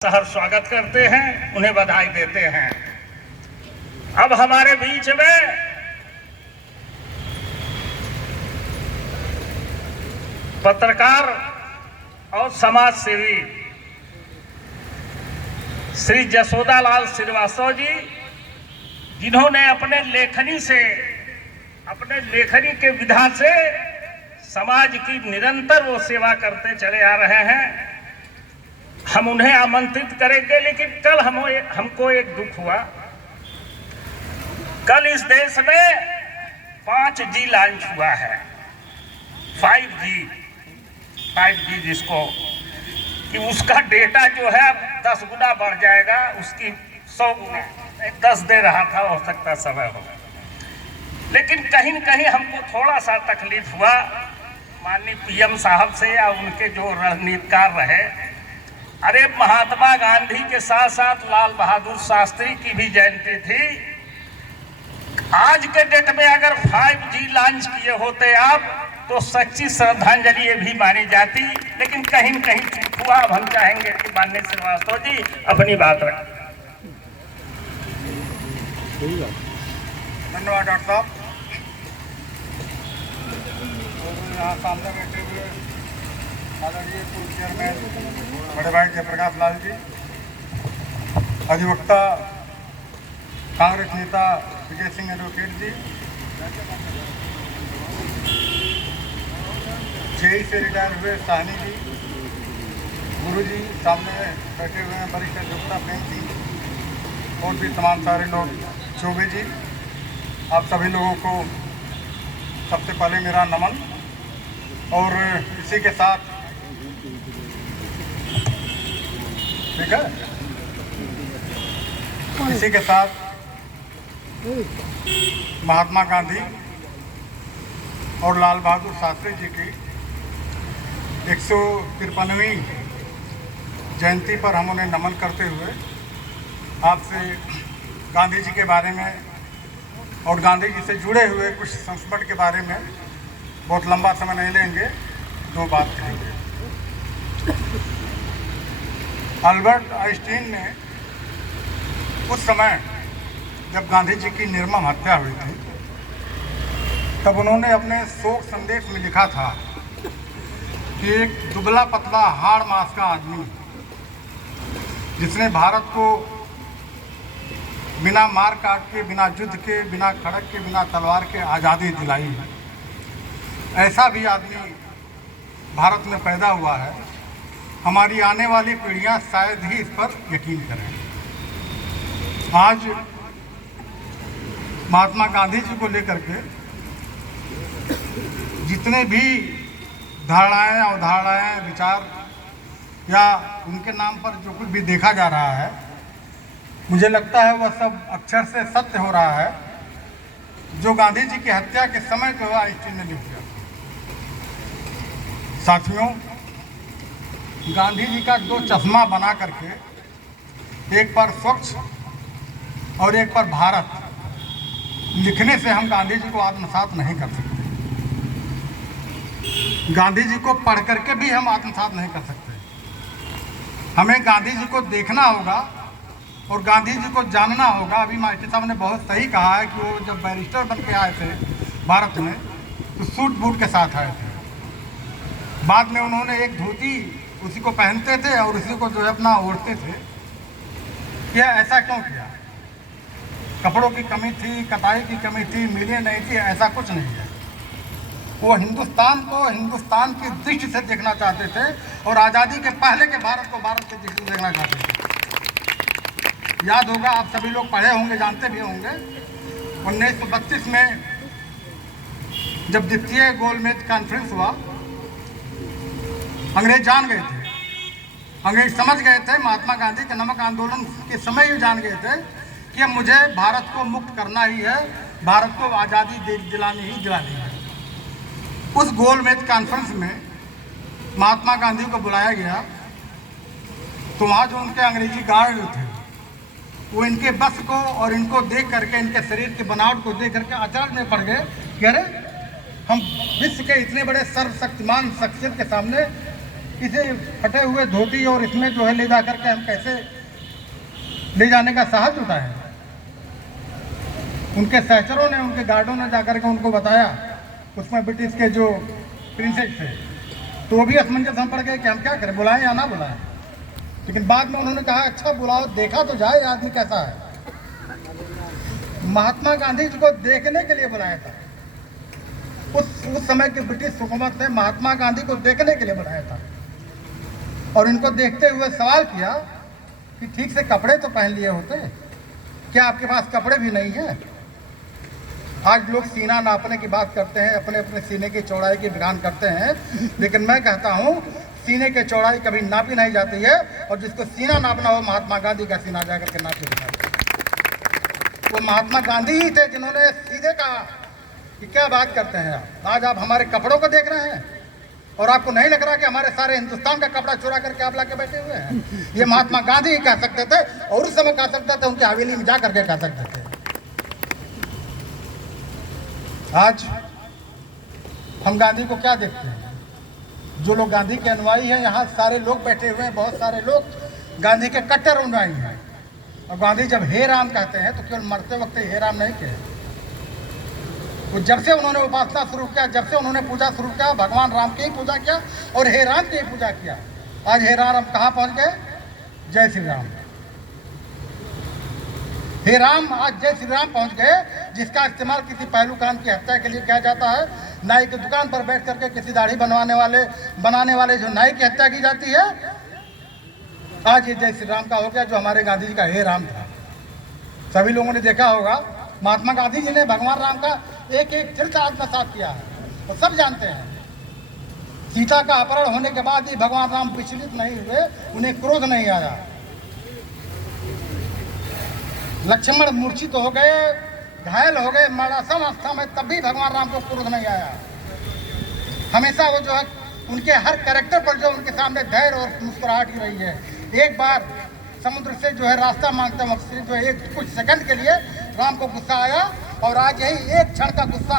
सहर स्वागत करते हैं, उन्हें बधाई देते हैं। अब हमारे बीच में पत्रकार और समाज सेवी श्री जसोदालाल श्रीवास्तव जी, जिन्होंने अपने लेखनी के विधा से समाज की निरंतर वो सेवा करते चले आ रहे हैं। हम उन्हें आमंत्रित करेंगे, लेकिन कल हमको एक दुख हुआ। कल इस देश में 5G लॉन्च हुआ है। 5G जिसको कि उसका डेटा जो है 10 गुना बढ़ जाएगा, उसकी 100 गुना 10 दे रहा था, हो सकता समय हो। लेकिन कहीं न कहीं हमको थोड़ा सा तकलीफ हुआ माननीय PM साहब से या उनके जो रणनीतिकार रहे। अरे महात्मा गांधी के साथ साथ लाल बहादुर शास्त्री की भी जयंती थी। आज के डेट में अगर 5G लॉन्च किए होते आप तो सच्ची श्रद्धांजलि भी मानी जाती, लेकिन कहीं न कहीं चूक हुआ। अब हम चाहेंगे कि माननीय श्रीवास्तव जी अपनी बात रखें। धन्यवाद डॉक्टर साहब। यहाँ सामने बैठे हुए आदरणीय पूर्व चेयरमैन बड़े भाई जयप्रकाश लाल जी, अधिवक्ता कांग्रेस नेता विजय सिंह एडवोकेट जी, जेई से रिटायर हुए साहनी जी, गुरु जी सामने बैठे हुए हैं वरिष्ठ अधिवक्ता प्रेम सिंह, और भी तमाम सारे लोग, चौबे जी, आप सभी लोगों को सबसे पहले मेरा नमन। और इसी के साथ ठीक है, इसी के साथ महात्मा गांधी और लाल बहादुर शास्त्री जी की 153वीं जयंती पर हम उन्हें नमन करते हुए आपसे गांधी जी के बारे में और गांधी जी से जुड़े हुए कुछ संस्मरण के बारे में बहुत लंबा समय नहीं लेंगे, 2 बात करेंगे। अल्बर्ट आइंस्टीन ने उस समय जब गांधी जी की निर्मम हत्या हुई थी, तब उन्होंने अपने शोक संदेश में लिखा था कि एक दुबला पतला हाड़ मांस का आदमी जिसने भारत को बिना मार काट के, बिना युद्ध के, बिना खड़क के, बिना तलवार के आज़ादी दिलाई है, ऐसा भी आदमी भारत में पैदा हुआ है। हमारी आने वाली पीढ़ियां शायद ही इस पर यकीन करें। आज महात्मा गांधी जी को लेकर के जितने भी धारणाएं, अवधारणाएं, विचार या उनके नाम पर जो कुछ भी देखा जा रहा है, मुझे लगता है वह सब अक्षर से सत्य हो रहा है जो गांधी जी की हत्या के समय जो है आइंस्टीन ने लिख दिया। साथियों, गांधी जी का 2 चश्मा बना करके, एक पर स्वच्छ और एक पर भारत लिखने से हम गांधी जी को आत्मसात नहीं कर सकते। गांधी जी को पढ़ करके भी हम आत्मसात नहीं कर सकते। हमें गांधी जी को देखना होगा और गांधी जी को जानना होगा। अभी मास्टर साहब ने बहुत सही कहा है कि वो जब बैरिस्टर बन के आए थे भारत में तो सूट बूट के साथ आए थे। बाद में उन्होंने एक धोती उसी को पहनते थे और उसी को जो है अपना ओढ़ते थे। क्या ऐसा क्यों किया? कपड़ों की कमी थी, कटाई की कमी थी, मिलें नहीं थी, ऐसा कुछ नहीं है। वो हिंदुस्तान को हिंदुस्तान की दृष्टि से देखना चाहते थे और आज़ादी के पहले के भारत को भारत की दृष्टि से देखना चाहते थे। याद होगा, आप सभी लोग पढ़े होंगे, जानते भी होंगे, 1932 में जब द्वितीय गोलमेज कॉन्फ्रेंस हुआ, अंग्रेज जान गए थे, अंग्रेज समझ गए थे महात्मा गांधी के नमक आंदोलन के समय ही जान गए थे कि अब मुझे भारत को मुक्त करना ही है, भारत को आज़ादी दिलानी है। उस गोलमेज कॉन्फ्रेंस में महात्मा गांधी को बुलाया गया, तो वहाँ जो उनके अंग्रेजी गार्ड थे वो इनके बस को और इनको देख करके, इनके शरीर की बनावट को देख करके अचानक में पड़ गए कि अरे हम विश्व के इतने बड़े सर्वशक्तिमान शख्सियत के सामने इसे फटे हुए धोती और इसमें जो है ले जा करके हम कैसे ले जाने का साहस उठाए। उनके सहचरों ने, उनके गार्डों ने जाकर के उनको बताया, उसमें ब्रिटिश के जो प्रिंसेस थे, तो वो भी असमंजस हम पड़ गए कि हम क्या करें, बुलाएं या ना बुलाएं। लेकिन बाद में उन्होंने कहा अच्छा बुलाओ, देखा तो जाए आदमी कैसा है। महात्मा गांधी जी को देखने के लिए बुलाया था। उस समय की ब्रिटिश हुकूमत ने महात्मा गांधी को देखने के लिए बुलाया था और इनको देखते हुए सवाल किया कि ठीक से कपड़े तो पहन लिए होते, क्या आपके पास कपड़े भी नहीं हैं? आज लोग सीना नापने की बात करते हैं, अपने अपने सीने की चौड़ाई की बयान करते हैं, लेकिन मैं कहता हूं सीने की चौड़ाई कभी नापी नहीं जाती है, और जिसको सीना नापना हो महात्मा गांधी का सीना जाकर के नापी दिखाते। वो महात्मा गांधी ही थे जिन्होंने सीधे कहा कि क्या बात करते हैं आप, आज आप हमारे कपड़ों को देख रहे हैं और आपको नहीं लग रहा कि हमारे सारे हिंदुस्तान का कपड़ा चुरा करके आप लाके बैठे हुए हैं। ये महात्मा गांधी ही कह सकते थे, और उस समय कह सकते थे, उनके हवेली में जा करके कह सकते थे। आज हम गांधी को क्या देखते हैं? जो लोग गांधी के अनुयायी हैं, यहाँ सारे लोग बैठे हुए हैं, बहुत सारे लोग गांधी के कट्टर अनुयायी हैं। और गांधी जब हे राम कहते हैं तो केवल मरते वक्त हे राम नहीं कहे, वो जब से उन्होंने उपासना शुरू किया, जब से उन्होंने पूजा शुरू किया, भगवान राम की ही पूजा किया और हे राम की ही पूजा किया। आज हे राम कहाँ पहुँच गए? जय श्री राम। हे राम आज जय श्री राम पहुँच गए, जिसका इस्तेमाल किसी पहलुकान की हत्या के लिए किया जाता है। नाई की दुकान पर बैठ करके किसी दाढ़ी बनाने वाले जो नाई की हत्या की जाती है, आज ये जय श्री राम का हो गया, जो हमारे गांधी जी का हे राम था। सभी लोगों ने देखा होगा महात्मा गांधी जी ने भगवान राम का एक एक तीर्थ आत्मसात किया है, और सब जानते हैं। सीता का अपहरण होने के बाद ही भगवान राम विचलित नहीं हुए, उन्हें क्रोध नहीं आया। लक्ष्मण मूर्छित हो गए, घायल हो गए मरासम अवस्था में, तब भी भगवान राम को क्रोध नहीं आया। हमेशा वो जो है उनके हर कैरेक्टर पर जो उनके सामने धैर्य और मुस्कुराहट ही रही है। एक बार समुद्र से जो है रास्ता मांगते वक्त जो है कुछ सेकंड के लिए राम को गुस्सा आया, और आज यही एक क्षण का गुस्सा,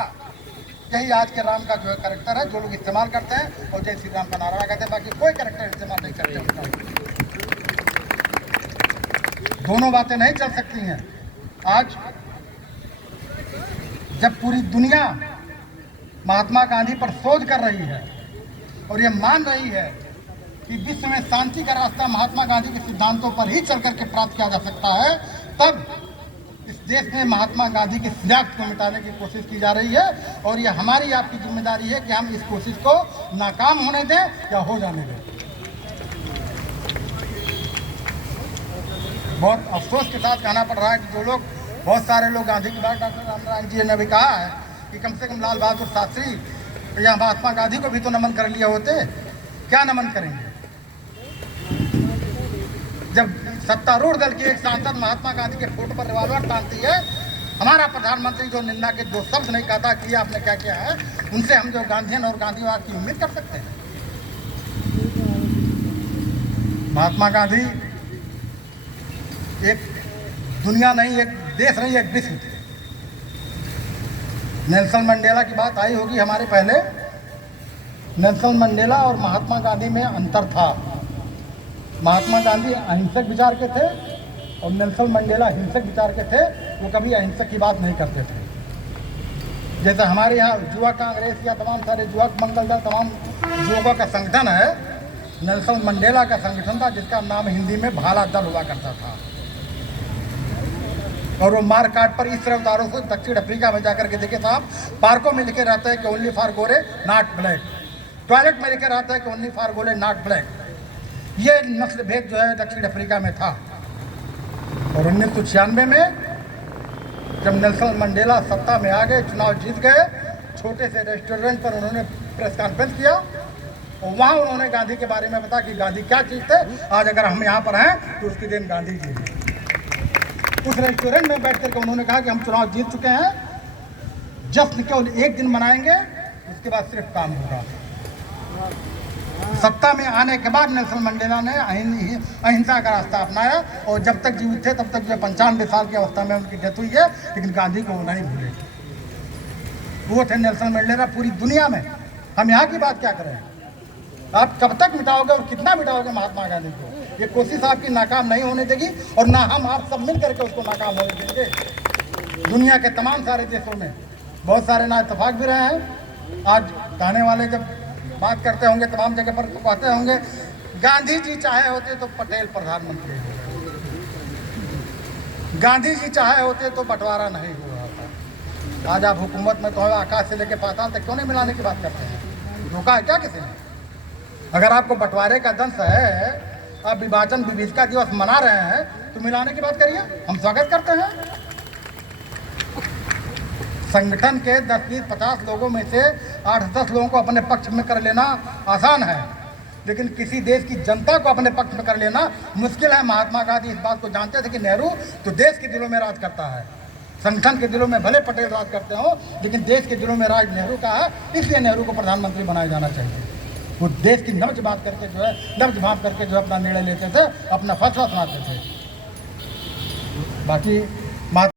यही आज के राम का जो है कैरेक्टर है, जो लोग इस्तेमाल करते हैं और जय श्री राम का नारा लगाते हैं, बाकी कोई कैरेक्टर इस्तेमाल नहीं करते। दोनों बातें नहीं चल सकती हैं। आज जब पूरी दुनिया महात्मा गांधी पर शोध कर रही है और ये मान रही है कि विश्व में शांति का रास्ता महात्मा गांधी के सिद्धांतों पर ही चल करके प्राप्त किया जा सकता है, तब इस देश में महात्मा गांधी की शिनाख्त को मिटाने की कोशिश की जा रही है। और ये हमारी आपकी जिम्मेदारी है कि हम इस कोशिश को नाकाम होने दें या हो जाने दें। बहुत अफसोस के साथ कहना पड़ रहा है कि जो लोग, बहुत सारे लोग गांधी की बात डॉक्टर रामनारायण जी ने भी कहा है कि कम से कम लाल बहादुर शास्त्री या महात्मा गांधी को भी तो नमन कर लिए होते। क्या नमन करेंगे जब सत्तारूढ़ दल की एक सांसद महात्मा गांधी के फोटो पर रिवॉल्वर टांगती है? हमारा प्रधानमंत्री जो निंदा के दो शब्द नहीं कहता कि आपने क्या किया है, उनसे हम जो गांधीयन और गांधीवाद की उम्मीद कर सकते हैं? महात्मा गांधी एक दुनिया नहीं, एक देश नहीं, एक विश्व थे। नेल्सन मंडेला की बात आई होगी हमारे पहले। नेल्सन मंडेला और महात्मा गांधी में अंतर था। महात्मा गांधी अहिंसक विचार के थे और नेल्सन मंडेला हिंसक विचार के थे। वो कभी अहिंसक की बात नहीं करते थे। जैसे हमारे यहाँ युवा कांग्रेस या तमाम सारे युवक मंगल दल, तमाम युवकों का संगठन है, नेल्सन मंडेला का संगठन था, जिसका नाम हिंदी में भाला दल हुआ करता था। और वो मार काट पर इस तरह उतारों से दक्षिण अफ्रीका में जाकर के देखे साहब, पार्कों में लिखे रहते हैं कि only for Gore not black, toilet में लिखे रहता है कि only for Gore not black. ये नस्ल भेद जो है दक्षिण अफ्रीका में था। और 1996 में जब नेल्सन मंडेला सत्ता में आ गए, चुनाव जीत गए, छोटे से रेस्टोरेंट पर उन्होंने प्रेस कॉन्फ्रेंस किया और वहाँ उन्होंने गांधी के बारे में बताया कि गांधी क्या चीज़ थे। आज अगर हम यहाँ पर हैं तो उसकी देन गांधी जी है। उस रेस्टोरेंट में बैठ करके उन्होंने कहा कि हम चुनाव जीत चुके हैं, जश्न केवल एक दिन मनाएंगे, उसके बाद सिर्फ काम होगा। सत्ता में आने के बाद नेल्सन मंडेला ने अहिंसा का रास्ता अपनाया और जब तक जीवित थे तब तक जो 95 साल की अवस्था में उनकी डेथ हुई है, लेकिन गांधी को वो नहीं भूले। वो थे नेल्सन मंडेला पूरी दुनिया में। हम यहाँ की बात क्या करें? आप कब तक मिटाओगे और कितना मिटाओगे महात्मा गांधी को? ये कोशिश आपकी नाकाम नहीं होने देगी और ना हम आप सब मिल करके उसको नाकाम होने देंगे। दुनिया के तमाम सारे देशों में बहुत सारे ना इत्तेफाक भी रहे हैं। आज कहने वाले जब बात करते होंगे तमाम जगह पर तो कहते होंगे गांधी जी चाहे होते तो पटेल प्रधानमंत्री होते, गांधी जी चाहे होते तो बंटवारा नहीं हुआ होता। आज आप हुकूमत में तो आकाश से लेके पाताल तक क्यों नहीं मिलाने की बात करते हैं? रोका है क्या किसी ने? अगर आपको बंटवारे का दंश है, आप विभाजन विविधता दिवस मना रहे हैं तो मिलाने की बात करिए, हम स्वागत करते हैं। संगठन के 10-20-50 लोगों में से 8-10 लोगों को अपने पक्ष में कर लेना आसान है, लेकिन किसी देश की जनता को अपने पक्ष में कर लेना मुश्किल है। महात्मा गांधी इस बात को जानते थे कि नेहरू तो देश के दिलों में राज करता है। संगठन के दिलों में भले पटेल राज करते हो, लेकिन देश के दिलों में राज नेहरू का है, इसलिए नेहरू को प्रधानमंत्री बनाया जाना चाहिए। वो देश की नब्ज बात करके जो है, नब्ज भाप करके जो अपना निर्णय लेते थे, अपना फैसला सुनाते थे। बाकी